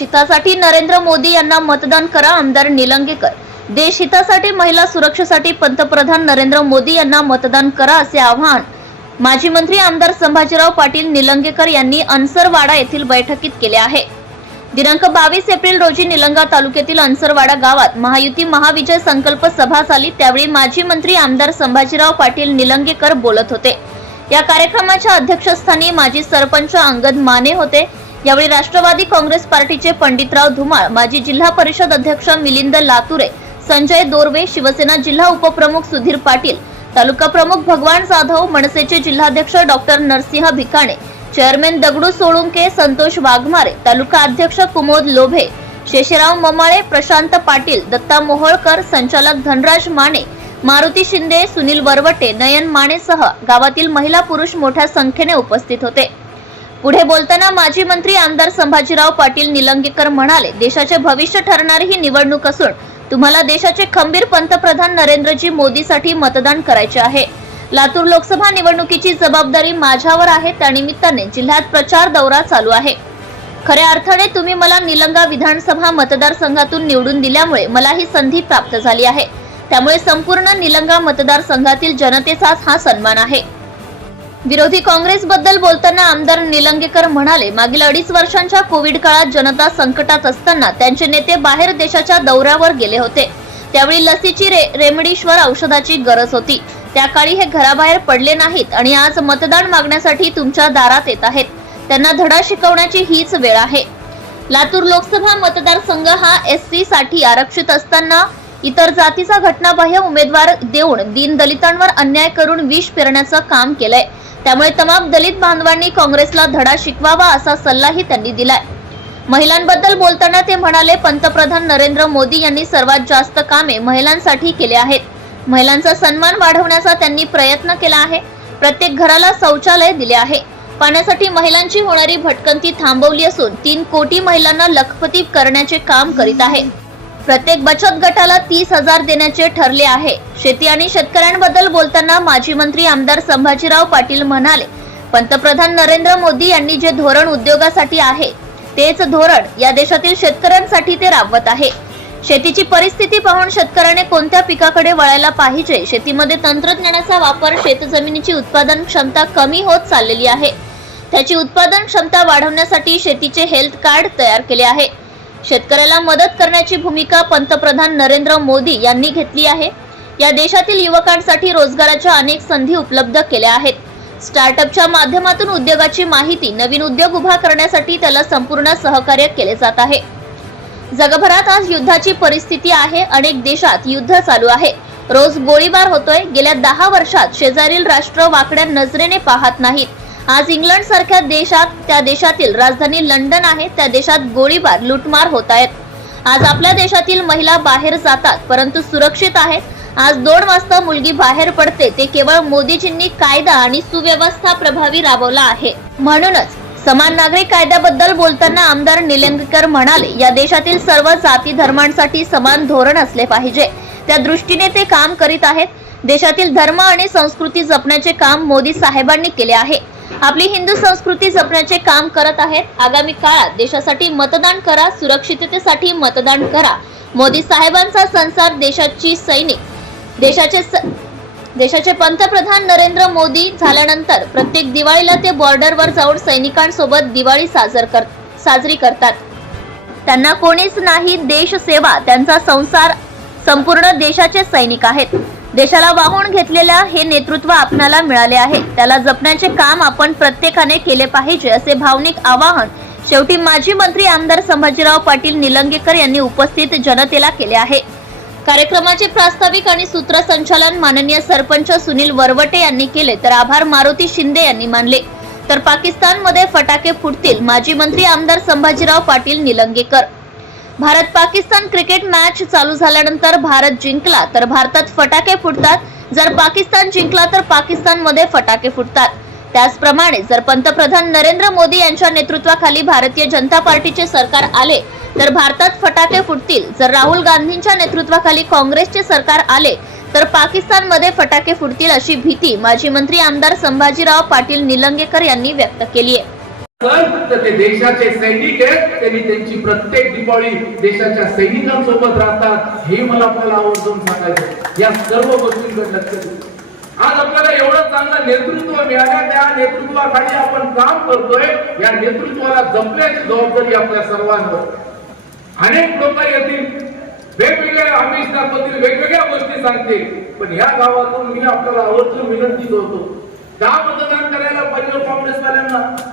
देशहितासाठी नरेंद्र मोदी यांना मतदान करा आमदार निलंगेकर. देशहितासाठी महिला सुरक्षेसाठी पंतप्रधान नरेंद्र मोदी यांना मतदान करा असे आवाहन माजी मंत्री आमदार संभाजीराव पाटील निलंगेकर यांनी अनसरवाडा येथील बैठकीत केले आहे. दिनांक बावीस एप्रिल रोजी निलंगा तालुक्यातील अनसरवाडा गावात महायुती महाविजय संकल्प सभा झाली त्यावेळी माजी मंत्री आमदार संभाजीराव पाटील निलंगेकर बोलत होते. या कार्यक्रमाच्या अध्यक्षस्थानी माजी सरपंच अंगद माने होते. यावेळी राष्ट्रवादी काँग्रेस पार्टीचे पंडितराव धुमाळ माजी जिल्हा परिषद अध्यक्ष मिलिंद लातुरे संजय दोरवे शिवसेना जिल्हा उपप्रमुख सुधीर पाटील तालुका प्रमुख भगवान जाधव मनसेचे जिल्हाध्यक्ष डॉक्टर नरसिंह भिकाणे चेअरमॅन दगडू सोळुंके संतोष वाघमारे तालुका अध्यक्ष कुमोद लोभे शेषराव ममाळे प्रशांत पाटील दत्ता मोहोळकर संचालक धनराज माने मारुती शिंदे सुनील वरवटे नयन मानेसह गावातील महिला पुरुष मोठ्या संख्येने उपस्थित होते. पुढे बोलताना माजी मंत्री आमदार संभाजीराव पाटील निलंगेकर म्हणाले देशाचे भविष्य ठरणारी ही निवडणूक असून तुम्हाला देशाचे खंबीर पंतप्रधान नरेंद्रजी मोदीसाठी मतदान करायचे आहे. लातूर लोकसभा निवडणुकीची जबाबदारी माझ्यावर आहे त्यानिमित्ताने जिल्ह्यात प्रचार दौरा चालू आहे. खऱ्या अर्थाने तुम्ही मला निलंगा विधानसभा मतदारसंघातून निवडून दिल्यामुळे मला ही संधी प्राप्त झाली आहे. त्यामुळे संपूर्ण निलंगा मतदारसंघातील जनतेचाच हा सन्मान आहे. विरोधी काँग्रेस बद्दल बोलताना आमदार निलंगेकर म्हणाले मागील अडीच वर्षांच्या कोविड काळात जनता संकटात असताना त्यांचे नेते बाहेर देशाच्या दौऱ्यावर गेले होते. त्यावेळी लसीची रे रेमडीश्वर औषधाची गरज होती. त्या काळी हे घराबाहेर पडले नाहीत आणि आज मतदान मागण्यासाठी तुमच्या दारात येत आहेत. त्यांना धडा शिकवण्याची हीच वेळ आहे. लातूर लोकसभा मतदारसंघ हा एस सी साठी आरक्षित असताना इतर जातीचा घटनाबाह्य उमेदवार देऊन दीन दलितांवर अन्याय करून विष पेरण्याचं काम केलंय. त्यामुळे तमाम दलित बांधवांनी काँग्रेसला धडा शिकवावा असा सल्लाही त्यांनी दिलाय. महिलांबद्दल बोलताना ते म्हणाले पंतप्रधान नरेंद्र मोदी यांनी सर्वात जास्त कामे महिलांसाठी केले आहेत. महिलांचा सन्मान वाढवण्याचा त्यांनी प्रयत्न केला आहे. प्रत्येक घराला शौचालय दिले आहे. पाण्यासाठी महिलांची होणारी भटकंती थांबवली असून तीन कोटी महिलांना लखपती करण्याचे काम करीत आहे. प्रत्येक बचत गटाला तीस हजार देण्याचे ठरले आहे. शेती आणि शेतकऱ्यांबद्दल बोलताना माजी मंत्री आमदार संभाजीराव पाटील म्हणाले पंतप्रधान नरेंद्र मोदी यांनी जे धोरण उद्योगासाठी आहे तेच धोरण या देशातील शेतकऱ्यांसाठी ते राबवत आहे. शेतीची परिस्थिती पाहून शेतकऱ्याने कोणत्या पिकाकडे वळायला पाहिजे शेतीमध्ये तंत्रज्ञानाचा वापर शेतजमिनीची उत्पादन क्षमता कमी होत चाललेली आहे. त्याची उत्पादन क्षमता वाढवण्यासाठी शेतीचे हेल्थ कार्ड तयार केले आहे. शेतकऱ्याला मदत करण्याची भूमिका पंतप्रधान नरेंद्र मोदी यांनी घेतली आहे. या देशातील युवकांसाठी रोजगाराच्या अनेक संधी उपलब्ध केल्या आहेत. स्टार्टअपच्या माध्यमातून उद्योगाची माहिती नवीन उद्योग उभा करण्यासाठी त्याला संपूर्ण सहकार्य केले जात आहे. जगभरात आज युद्धाची परिस्थिती आहे. अनेक देशात युद्ध चालू आहे. रोज गोळीबार होतोय. गेल्या दहा वर्षात शेजारील राष्ट्र वाकड्या नजरेने पाहत नाहीत. आज इंग्लंड सारख्या देशात त्या देशातील राजधानी लंडन आहे त्या देशात गोळीबार लुटमार होत आहेत. आज आपल्या देशातील महिला बाहेर जातात परंतु सुरक्षित आहेत. आज दोन वाजता मुलगी बाहेर पडते ते केवळ मोदीजींनी कायदा आणि सुव्यवस्था प्रभावी राबवला आहे. म्हणूनच समान नागरिक कायद्याबद्दल बोलताना आमदार निलंगेकर म्हणाले या देशातील सर्व जाती धर्मांसाठी समान धोरण असले पाहिजे. त्या दृष्टीने ते काम करीत आहेत. देशातील धर्म आणि संस्कृती जपण्याचे काम मोदी साहेबांनी केले आहे. आपली हिंदू संस्कृती जपण्याचे काम करत आहेत. आगामी काळात देशासाठी मतदान करा सुरक्षिततेसाठी मतदान करा. मोदी साहेबांचा संसार देशाची सैनिक. देशाचे स- देशाचे पंतप्रधान नरेंद्र मोदी झाल्यानंतर प्रत्येक दिवाळीला ते बॉर्डरवर जाऊन सैनिकांसोबत दिवाळी साजर कर साजरी करतात. त्यांना कोणीच नाही देश सेवा त्यांचा संसार संपूर्ण देशाचे सैनिक आहेत. देशाला वाहून घेतलेल्या हे नेतृत्व आपणाला मिळाले आहे. त्याला जपण्याचे काम आपण प्रत्येकाने केले पाहिजे असे भावनिक आवाहन शेवटी माजी मंत्री आमदार संभाजीराव पाटील निलंगेकर यांनी उपस्थित जनतेला केले आहे. कार्यक्रमाचे प्रास्ताविक आणि सूत्रसंचालन माननीय सरपंच सुनील वरवटे यांनी केले तर आभार मारुती शिंदे यांनी मानले. तर पाकिस्तानमध्ये फटाके फुटतील माजी मंत्री आमदार संभाजीराव पाटील निलंगेकर. भारत पाकिस्तान क्रिकेट मॅच चालू झाल्यानंतर भारत जिंकला तर भारतात फटाके फुटतात. जर पाकिस्तान जिंकला तर पाकिस्तानमध्ये फटाके फुटतात. त्याचप्रमाणे जर पंतप्रधान नरेंद्र मोदी यांच्या नेतृत्वाखाली भारतीय जनता पार्टीचे सरकार आले तर भारतात फटाके फुटतील. जर राहुल गांधींच्या नेतृत्वाखाली काँग्रेसचे सरकार आले तर पाकिस्तानमध्ये फटाके फुटतील अशी भीती माजी मंत्री आमदार संभाजीराव पाटील निलंगेकर यांनी व्यक्त केली आहे. तर ते देशाचे सैनिक आहेत त्यांनी त्यांची प्रत्येक दिवाळी देशाच्या सैनिकांसोबत राहतात. हे मला आपल्याला आवर्जून सांगायचं या सर्व गोष्टींकडे लक्ष देऊ. आज आपल्याला एवढं चांगलं नेतृत्व मिळालं त्या नेतृत्वाखाली आपण काम करतोय. या नेतृत्वाला जपण्याची जबाबदारी आपल्या सर्वांवर. अनेक लोक येतील. वेगवेगळ्या आमिष दाखवतील वेगवेगळ्या गोष्टी सांगतील. पण या गावातून मी आपल्याला आवर्जून विनंती करतो. का मतदान करायला पाहिजे काँग्रेसवाल्यांना.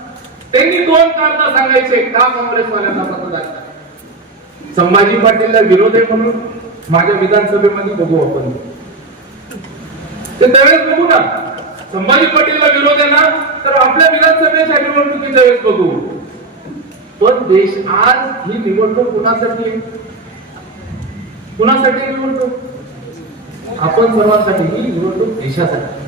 त्यांनी दोन कारण सांगायचे. का काँग्रेसवाल्यांना मतदान संभाजी पाटीलला विरोध आहे म्हणून माझ्या विधानसभेमध्ये बघू आपण. ते त्यावेळेस बघू ना. संभाजी पाटीलला विरोध आहे ना तर आपल्या विधानसभेच्या निवडणुकीच्या वेळेस बघू. पण देश आज ही निवडणूक कुणासाठी आहे? कुणासाठी निवडणूक? आपण सर्वांसाठी. ही निवडणूक देशासाठी.